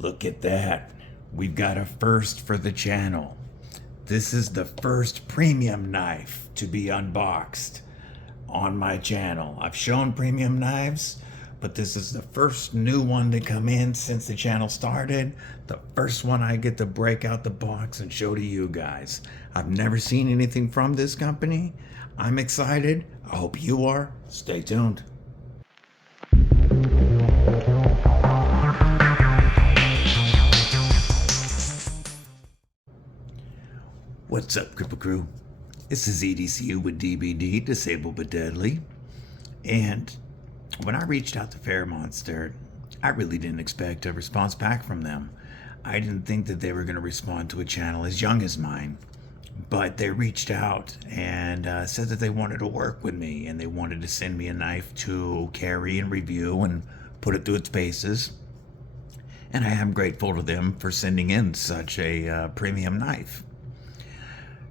Look at that. We've got a first for the channel. This is the first premium knife to be unboxed on my channel. I've shown premium knives, but this is the first new one to come in since the channel started. The first one I get to break out the box and show to you guys. I've never seen anything from this company. I'm excited. I hope you are. Stay tuned. What's up, Cripple Crew? This is EDC with DBD, Disabled but Deadly. And when I reached out to FerraMonster, I really didn't expect a response back from them. I didn't think that they were going to respond to a channel as young as mine. But they reached out and said that they wanted to work with me and they wanted to send me a knife to carry and review and put it through its paces. And I am grateful to them for sending in such a premium knife.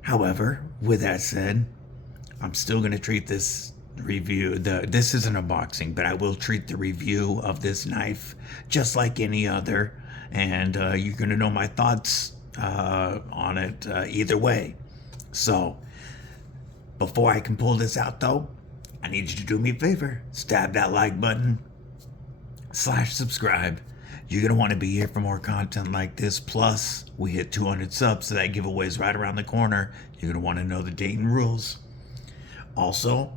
However, with that said, I'm still going to treat this review, this is an unboxing, but I will treat the review of this knife just like any other, and you're going to know my thoughts on it either way. So, before I can pull this out though, I need you to do me a favor. Stab that like button, /subscribe. You're going to want to be here for more content like this. Plus, we hit 200 subs, so that giveaway's right around the corner. You're going to want to know the date and rules. Also,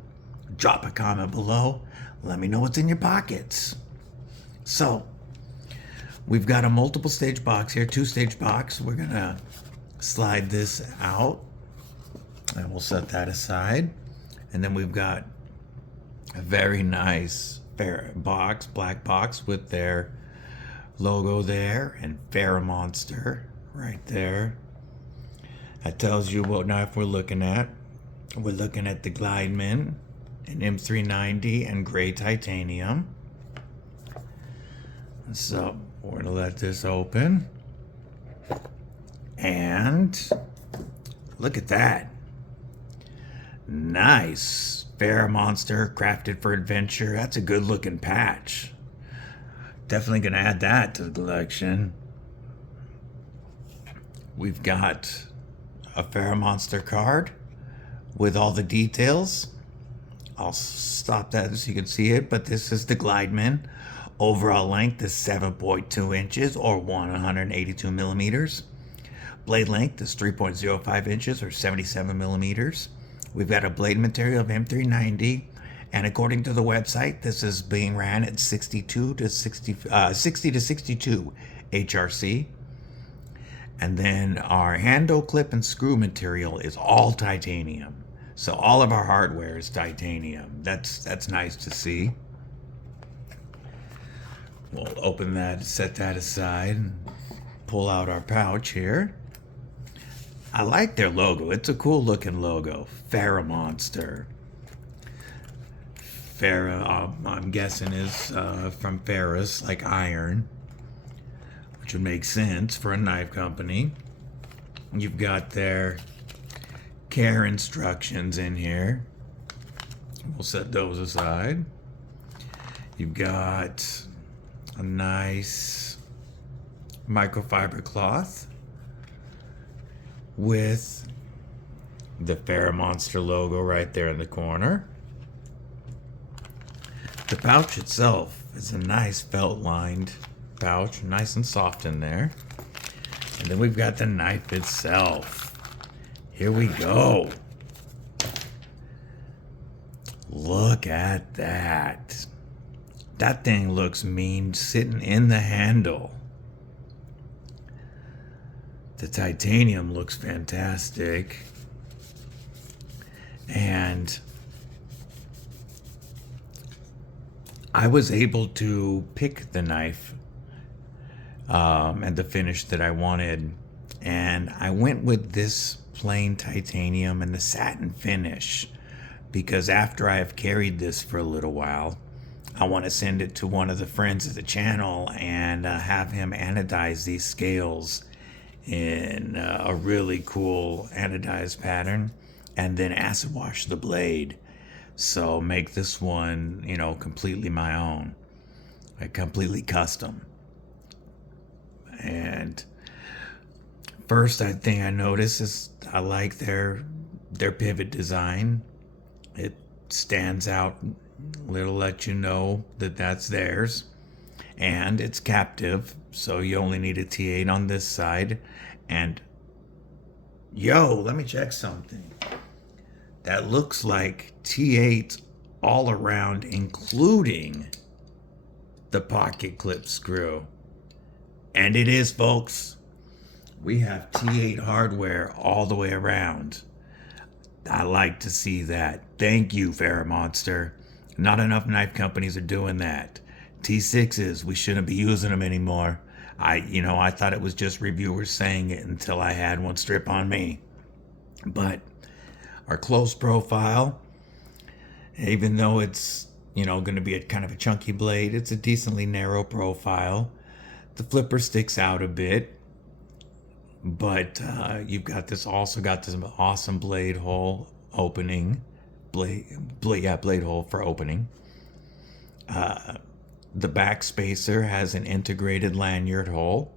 drop a comment below. Let me know what's in your pockets. So, we've got a multiple stage box here, 2-stage box. We're going to slide this out, and we'll set that aside. And then we've got a very nice box, black box with their logo there and FerraMonster right there. That tells you what knife we're looking at. We're looking at the Glideman, an M390 and gray titanium. So we're gonna let this open. And look at that. Nice. FerraMonster, crafted for adventure. That's a good looking patch. Definitely going to add that to the collection. We've got a FerraMonster card with all the details. I'll stop that so you can see it, but this is the Glideman. Overall length is 7.2 inches or 182 millimeters. Blade length is 3.05 inches or 77 millimeters. We've got a blade material of M390. And according to the website, this is being ran at 60 to 62 HRC. And then our handle, clip, and screw material is all titanium. So all of our hardware is titanium. That's nice to see. We'll open that, set that aside, and pull out our pouch here. I like their logo. It's a cool looking logo. FerraMonster. Ferra, I'm guessing, is from ferrous, like iron, which would make sense for a knife company. You've got their care instructions in here. We'll set those aside. You've got a nice microfiber cloth with the FerraMonster logo right there in the corner. The pouch itself is a nice felt-lined pouch, nice and soft in there. And then we've got the knife itself. Here we go. Look at that. That thing looks mean sitting in the handle. The titanium looks fantastic. And I was able to pick the knife and the finish that I wanted, and I went with this plain titanium and the satin finish because after I have carried this for a little while, I want to send it to one of the friends of the channel and have him anodize these scales in a really cool anodized pattern and then acid wash the blade. So make this one, completely my own, completely custom. And first thing I notice is I like their pivot design. It stands out. It'll let you know that that's theirs. And it's captive, so you only need a T8 on this side. And yo, let me check something. That looks like T8 all around, including the pocket clip screw. And it is, folks. We have T8 hardware all the way around. I like to see that. Thank you, FerraMonster. Not enough knife companies are doing that. T6s, we shouldn't be using them anymore. I thought it was just reviewers saying it until I had one strip on me. But our close profile, even though it's, going to be a kind of a chunky blade, it's a decently narrow profile. The flipper sticks out a bit, but you've got this awesome blade hole opening. Blade hole for opening. The back spacer has an integrated lanyard hole.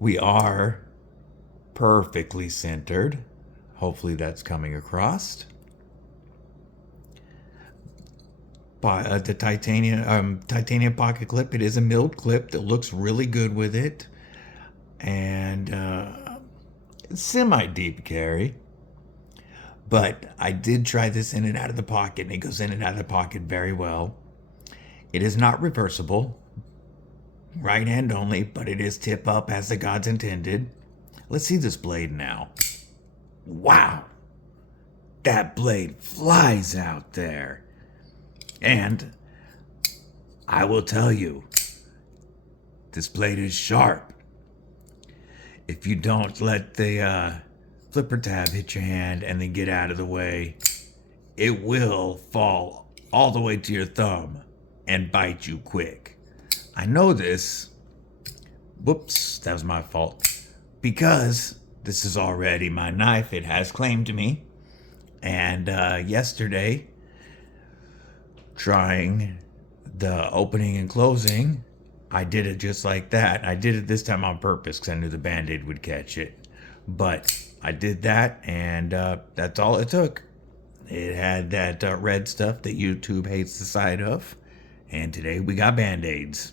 We are perfectly centered. Hopefully that's coming across. The titanium pocket clip, it is a milled clip that looks really good with it. And semi-deep carry. But I did try this in and out of the pocket, and it goes in and out of the pocket very well. It is not reversible, right hand only, but it is tip up as the gods intended. Let's see this blade now. Wow, that blade flies out there. And I will tell you, this blade is sharp. If you don't let the flipper tab hit your hand and then get out of the way, it will fall all the way to your thumb and bite you quick. I know this. Whoops, that was my fault. Because this is already my knife. It has claimed me. And yesterday, trying the opening and closing, I did it just like that. I did it this time on purpose because I knew the Band-Aid would catch it. But I did that, and that's all it took. It had that red stuff that YouTube hates the sight of. And today we got Band-Aids.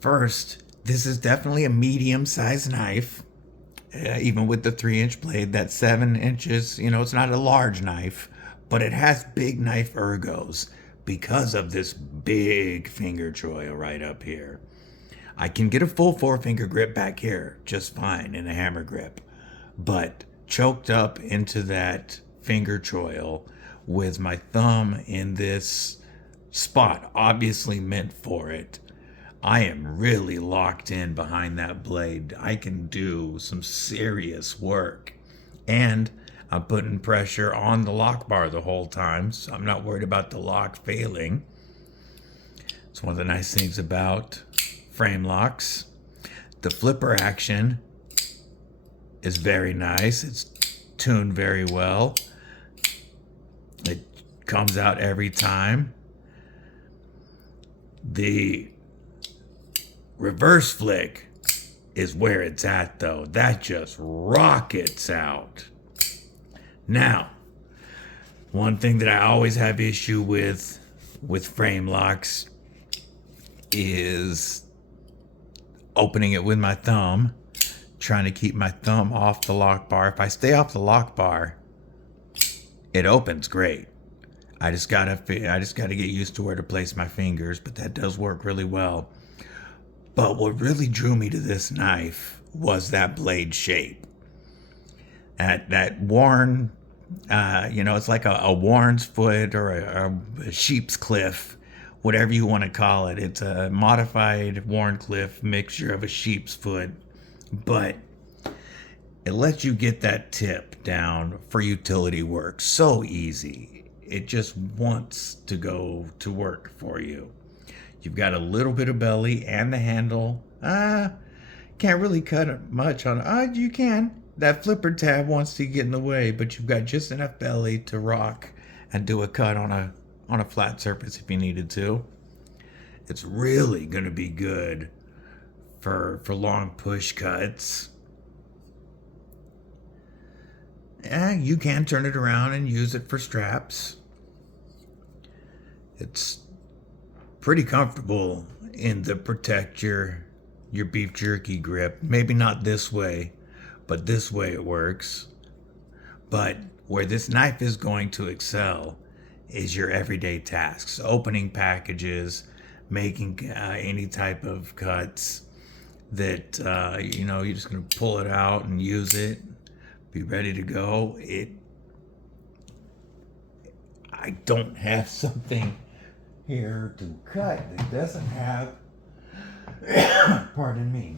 First, this is definitely a medium-sized knife. Even with the 3-inch blade, that's 7 inches. It's not a large knife, but it has big knife ergos because of this big finger choil right up here. I can get a full 4-finger grip back here just fine in a hammer grip, but choked up into that finger choil with my thumb in this spot obviously meant for it, I am really locked in behind that blade. I can do some serious work, and I'm putting pressure on the lock bar the whole time, so I'm not worried about the lock failing. It's one of the nice things about frame locks. The flipper action is very nice. It's tuned very well. It comes out every time. The reverse flick is where it's at, though. That just rockets out. Now, one thing that I always have issue with frame locks is opening it with my thumb, trying to keep my thumb off the lock bar. If I stay off the lock bar, it opens great. I just gotta get used to where to place my fingers, but that does work really well. But what really drew me to this knife was that blade shape. That worn, it's like a Wharnfoot or a Sheepscliffe, whatever you want to call it. It's a modified Wharncliffe mixture of a sheep's foot, but it lets you get that tip down for utility work so easy. It just wants to go to work for you. You've got a little bit of belly, and the handle, can't really cut it much on it. You can. That flipper tab wants to get in the way, but you've got just enough belly to rock and do a cut on a flat surface if you needed to. It's really going to be good for long push cuts. Yeah, you can turn it around and use it for straps. It's pretty comfortable in the protect your beef jerky grip. Maybe not this way, but this way it works. But where this knife is going to excel is your everyday tasks, opening packages, making any type of cuts that you're just going to pull it out and use it, be ready to go. I don't have something here to cut that doesn't have pardon me,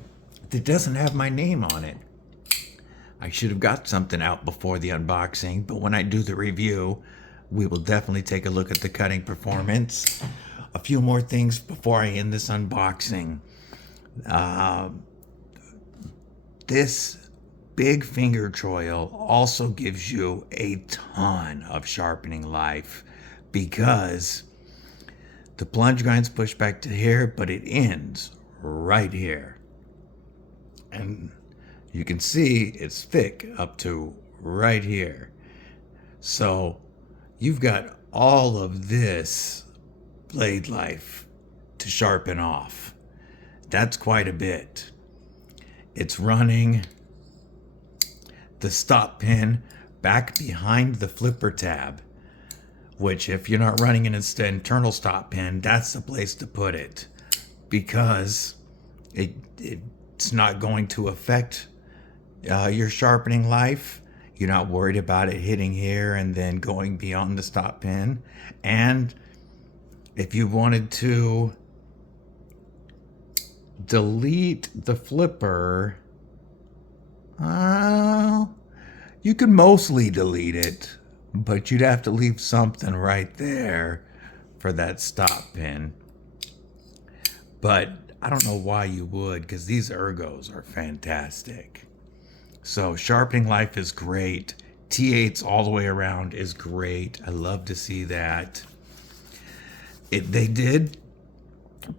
that doesn't have my name on it. I should have got something out before the unboxing, but when I do the review, we will definitely take a look at the cutting performance. A few more things before I end this unboxing. This big finger choil also gives you a ton of sharpening life because the plunge grind's pushed back to here, but it ends right here. And you can see it's thick up to right here. So you've got all of this blade life to sharpen off. That's quite a bit. It's running the stop pin back behind the flipper tab, which if you're not running an internal stop pin, that's the place to put it because it's not going to affect your sharpening life. You're not worried about it hitting here and then going beyond the stop pin. And if you wanted to delete the flipper, you could mostly delete it, but you'd have to leave something right there for that stop pin. But I don't know why you would, because these ergos are fantastic. So sharpening life is great. T8s all the way around is great. I love to see that. They did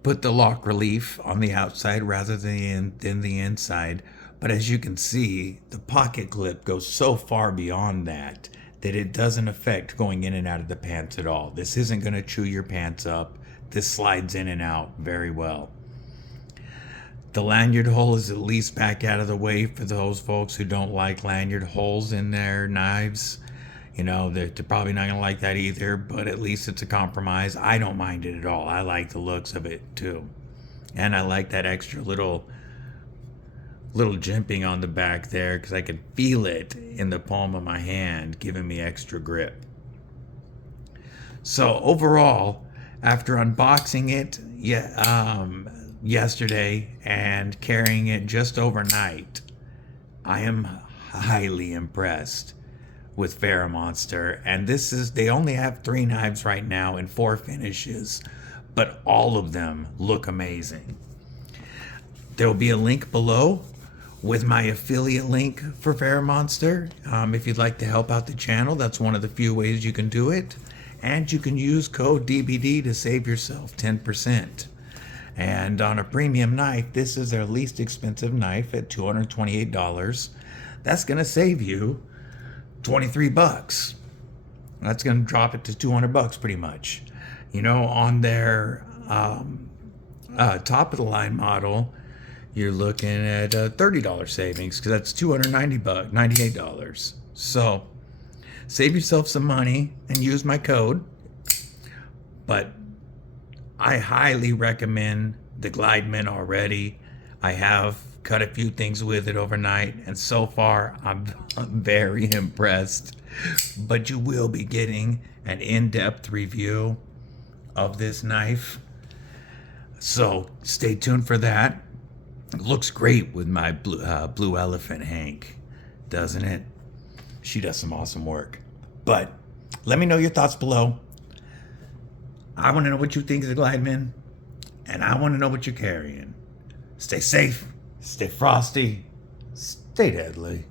put the lock relief on the outside rather than the inside. But as you can see, the pocket clip goes so far beyond that it doesn't affect going in and out of the pants at all. This isn't going to chew your pants up. This slides in and out very well. The lanyard hole is at least back out of the way for those folks who don't like lanyard holes in their knives. You know, they're probably not going to like that either, but at least it's a compromise. I don't mind it at all. I like the looks of it too. And I like that extra little jimping on the back there because I can feel it in the palm of my hand, giving me extra grip. So overall, after unboxing it yesterday and carrying it just overnight, I am highly impressed with FerraMonster. And they only have 3 knives right now in 4 finishes, but all of them look amazing. There will be a link below with my affiliate link for FerraMonster. If you'd like to help out the channel, that's one of the few ways you can do it. And you can use code DBD to save yourself 10%. And on a premium knife, this is their least expensive knife at $228. That's going to save you $23. That's going to drop it to $200 pretty much. You know, on their top of the line model, you're looking at a $30 savings because that's $98. So save yourself some money and use my code. But I highly recommend the Glideman already. I have cut a few things with it overnight, and so far I'm very impressed. But you will be getting an in-depth review of this knife, so stay tuned for that. It looks great with my blue elephant Hank, doesn't it? She does some awesome work. But let me know your thoughts below. I want to know what you think of the Glideman, and I want to know what you're carrying. Stay safe, stay frosty, stay deadly.